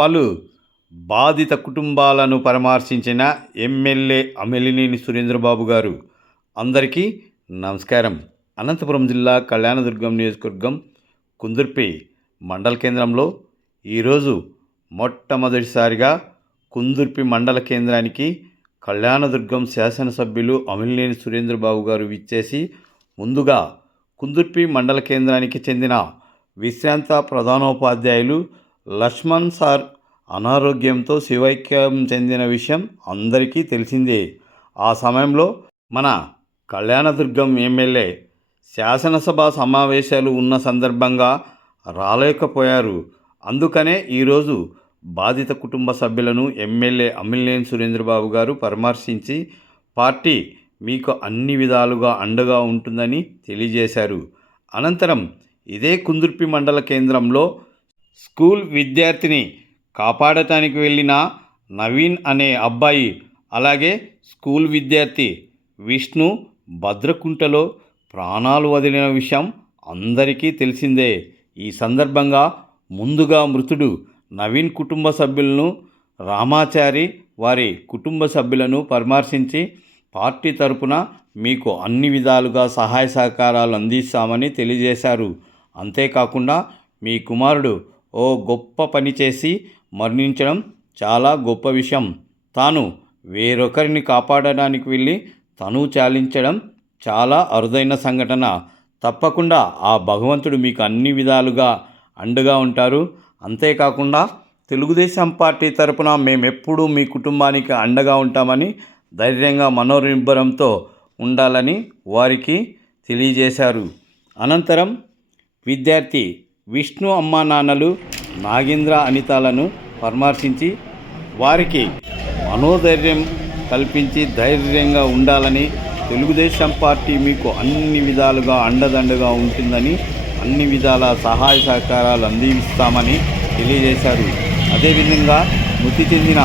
పలు బాధిత కుటుంబాలను పరామర్శించిన ఎమ్మెల్యే అమిలినేని సురేంద్రబాబు గారు అందరికీ నమస్కారం. అనంతపురం జిల్లా కళ్యాణదుర్గం నియోజకవర్గం కుందుర్పి మండల కేంద్రంలో ఈరోజు మొట్టమొదటిసారిగా కుందుర్పి మండల కేంద్రానికి కళ్యాణదుర్గం శాసనసభ్యులు అమిలినేని సురేంద్రబాబు గారు విచ్చేసి ముందుగా కుందుర్పి మండల కేంద్రానికి చెందిన విశ్రాంత ప్రధానోపాధ్యాయులు లక్ష్మణ్ సార్ అనారోగ్యంతో శివైక్యం చెందిన విషయం అందరికీ తెలిసిందే. ఆ సమయంలో మన కళ్యాణదుర్గం ఎమ్మెల్యే శాసనసభ సమావేశాలు ఉన్న సందర్భంగా రాలేకపోయారు. అందుకనే ఈరోజు బాధిత కుటుంబ సభ్యులను ఎమ్మెల్యే అమిలినేని సురేంద్రబాబు గారు పరామర్శించి పార్టీ మీకు అన్ని విధాలుగా అండగా ఉంటుందని తెలియజేశారు. అనంతరం ఇదే కుందుర్పి మండల కేంద్రంలో స్కూల్ విద్యార్థిని కాపాడటానికి వెళ్ళిన నవీన్ అనే అబ్బాయి అలాగే స్కూల్ విద్యార్థి విష్ణు భద్రకుంటలో ప్రాణాలు వదిలిన విషయం అందరికీ తెలిసిందే. ఈ సందర్భంగా ముందుగా మృతుడు నవీన్ కుటుంబ సభ్యులను రామాచారి వారి కుటుంబ సభ్యులను పరామర్శించి పార్టీ తరపున మీకు అన్ని విధాలుగా సహాయ సహకారాలు అందిస్తామని తెలియజేశారు. అంతేకాకుండా మీ కుమారుడు ఓ గొప్ప పని చేసి మరణించడం చాలా గొప్ప విషయం. తాను వేరొకరిని కాపాడడానికి వెళ్ళి తను చాలించడం చాలా అరుదైన సంఘటన. తప్పకుండా ఆ భగవంతుడు మీకు అన్ని విధాలుగా అండగా ఉంటారు. అంతేకాకుండా తెలుగుదేశం పార్టీ తరపున మేమెప్పుడూ మీ కుటుంబానికి అండగా ఉంటామని ధైర్యంగా మనోనిబ్బరంతో ఉండాలని వారికి తెలియజేశారు. అనంతరం విద్యార్థి విష్ణు అమ్మా నాన్నలు నాగేంద్ర అనితాలను పరామర్శించి వారికి మనోధైర్యం కల్పించి ధైర్యంగా ఉండాలని తెలుగుదేశం పార్టీ మీకు అన్ని విధాలుగా అండదండగా ఉంటుందని అన్ని విధాల సహాయ సహకారాలు అందిస్తామని తెలియజేశారు. అదేవిధంగా మృతి చెందిన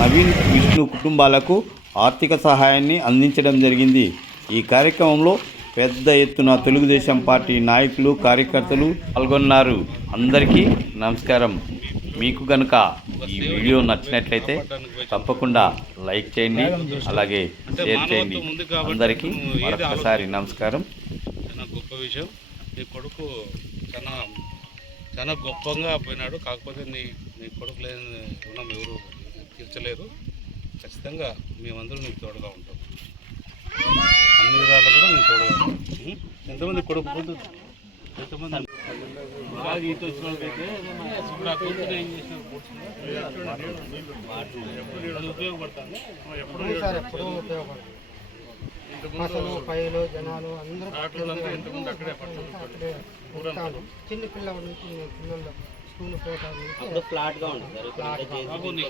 నవీన్ విష్ణు కుటుంబాలకు ఆర్థిక సహాయాన్ని అందించడం జరిగింది. ఈ కార్యక్రమంలో పెద్ద ఎత్తున తెలుగుదేశం పార్టీ నాయకులు కార్యకర్తలు పాల్గొన్నారు. అందరికీ నమస్కారం. మీకు కనుక ఈ వీడియో నచ్చినట్లయితే తప్పకుండా లైక్ చేయండి అలాగే షేర్ చేయండి. అందరికీ మరొకసారి నమస్కారం. చాలా గొప్ప విషయం నీ కొడుకు చాలా చాలా గొప్పగా పోయినాడు. కాకపోతే నీ నీ కొడుకు లేని రుణం ఎవరు తీర్చలేరు ఖచ్చితంగా మేమందరం నీకు తోడుగా ఉంటాం. అన్ని విధాలు కూడా ఉం? ఎంతమంది కొడుకు ముందు ఎంతమంది బాగా ఈత వచ్చిన వాళ్ళకైతే ఇప్పుడు ఆ కూతురు ఏం చేసినారు అది ఉపయోగపడుతుంది. సార్ ఎప్పుడూ ఉపయోగపడుతుంది. అసలు పైలు జనాలు అందరూ చిన్న పిల్లల నుంచి పిల్లలు స్కూల్ పోవటానికి అప్పుడు ఫ్లాట్గా ఉంటుంది. సార్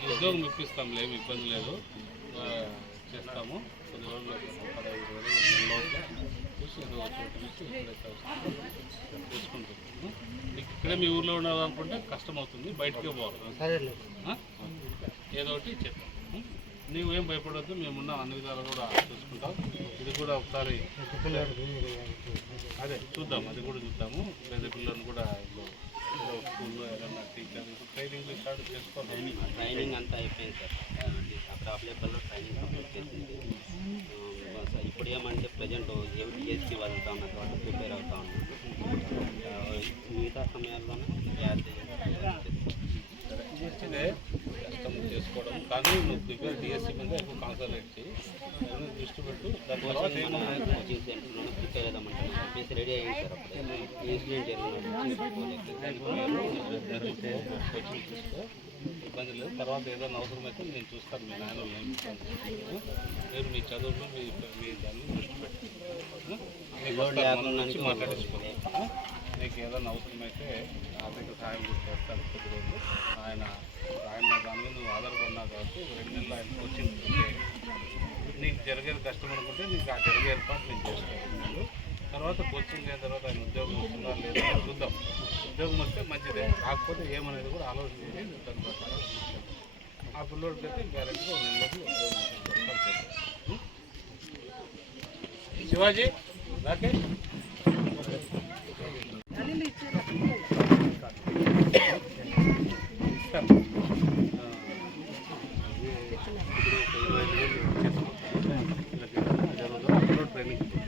ఉద్యోగం ఇప్పిస్తాంలే ఏమి ఇబ్బంది లేదు. చేస్తాము. కొద్ది రోజులు పదహైదు రోజులు నెల లోపల ఇక్కడే మీ ఊర్లో ఉండాలనుకుంటే కష్టం అవుతుంది బయటకే పోవాలి? ఏదో ఒకటి చెప్తాం ఉం? నీవేం భయపడవద్దు మేమున్నాం అన్ని విధాలు కూడా చూసుకుంటాం. ఇది కూడా ఒకసారి అదే చూద్దాం అది కూడా చూద్దాము. పెద్ద పిల్లలను కూడా స్కూల్లో ఏదైనా టీచర్ ట్రైనింగ్ స్టార్ట్ చేసుకోవాలి. ట్రైనింగ్ అంతా అయిపోయింది సార్. అక్కడ అవైలబుల్లో ట్రైనింగ్ కంప్లీట్ చేసింది. ఆ, సో ఇప్పుడు ఏమంటే ప్రజెంట్ ఎంటీఎస్సీ వదులుతా ఉన్నా కాబట్టి ప్రిపేర్ అవుతా ఉన్నాను ఆ, మిగతా సమయాల్లోనే జాగ్రత్త డిఎస్సీనే కష్టం చేసుకోవడం కానీ నువ్వు ప్రిపేర్ డిఎస్సీ మీద ఎక్కువ కాన్సన్ట్రేట్ చేయి దాని మీద దృష్టి పెట్టు దాని తర్వాత ఏమన్నా కోచింగ్ సెంటర్లోనే ప్రిపేర్ అవుదామంటే చెప్పేసి రెడీ అప్పుడే ఇన్సిడెంట్ తీసుకో ఇబ్బంది లేదు. తర్వాత ఏదైనా అవసరమైతే నేను చూస్తాను. మీ నాయన మీరు మీ చదువులు మీ మీ దాన్ని దృష్టి వచ్చి మాట్లాడేసుకోండి. మీకు ఏదైనా అవసరమైతే ఆర్థిక కూడా చేస్తాను. కొద్ది రోజులు. ఆయన ఆయన దాని మీద నువ్వు ఆధారపడినావు కాబట్టి రెండు నెలలు ఆయన కోచింగ్ నీకు జరిగేది కష్టం అనుకుంటే నీకు ఆ జరిగే ఏర్పాటు నేను చేస్తాను. తర్వాత కోచింగ్ అయిన తర్వాత ఆయన ఉద్యోగం వస్తుందా లేదా చూద్దాం ఉద్యోగం వస్తే మంచిదే కాకపోతే ఏమనేది కూడా ఆలోచన చేసి దాని ప్రకారం ఆ పిల్లోడికి అయితే గ్యారెంటీగా ఒక నెల ఉద్యోగం శివాజీ రాకేష్ ట్రైనింగ్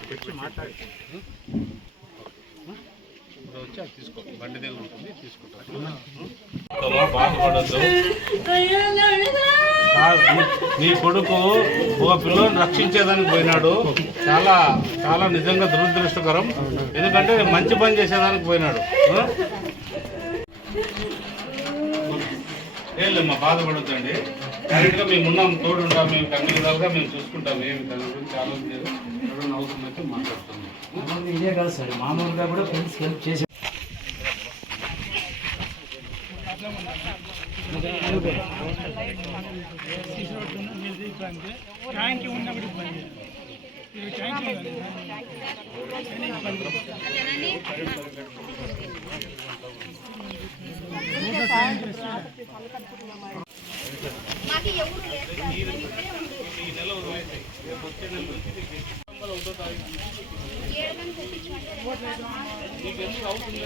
వచ్చి ఇప్పుడు వచ్చి అది తీసుకో బండి దగ్గర ఉంటుంది తీసుకుంటాను బాధపడద్దు నీ- కొడుకు ఒక పిల్లని రక్షించేదానికి పోయినాడు. చాలా చాలా నిజంగా దురదృష్టకరం. ఎందుకంటే మంచి పని చేసేదానికి పోయినాడు. ఆ? ఏం కరెక్ట్గా మేము ఉన్నాం తోడు మేము అన్ని విధాలుగా మేము చూసుకుంటాం. ఏమి దాని గురించి ఆలోచించారు ఎవరైనా అవసరం అయితే ఇదే కాదు సార్ మామూలుగా కూడా ఫ్రెండ్స్ హెల్ప్ చేసి అవుతుంది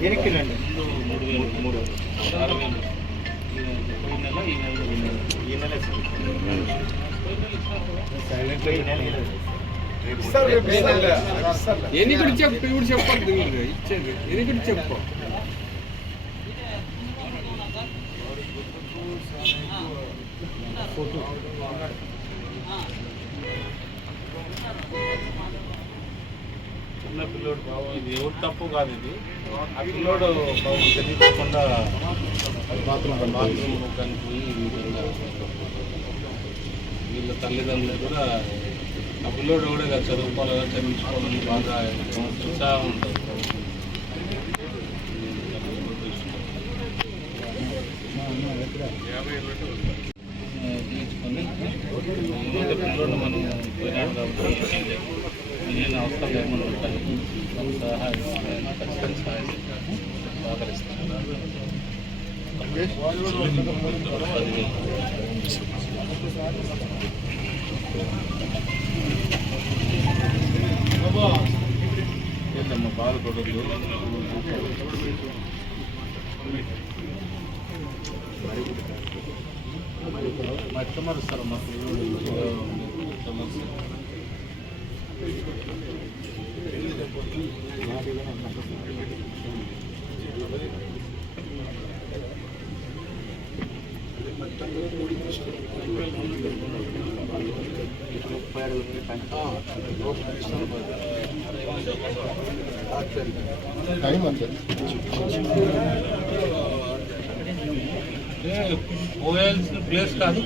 వెనక్కి రండి మూడు వేలు మూడు ఆరు వేలు ఈ నెల ఈ నెల ఈ నెల ఎన్నికటి చెప్పు ఇప్పుడు చెప్పద్దు మీరు ఇచ్చేది ఎన్నికటి చెప్పు చిన్న పిల్లోడు బాబు ఇది ఎవరు తప్పు కాదు ఇది. ఆ పిల్లోడు బాబు తెలియకుండా బాత్రూమ్ బాత్రూమ్ కనిపోయి ఈ విధంగా వీళ్ళ తల్లిదండ్రులు కూడా ఆ పిల్లోడు కూడా కదా చదువుకోవాలని చదివించుకోవాలని బాగా ఉత్సాహం ఉంటుంది తీసుకొని ముందు పిల్లోడు మనం పోయినాడు కాబట్టి నేను అవసరం లేకుండా ఉంటాను మన సహాయం ఖచ్చితంగా సహాయం సహకరిస్తాను పదివేలు ఏంటమ్మా బాధపడద్దు మరుస్తారమ్మా సమస్య పోయాల్సిన ప్లేస్ కాదు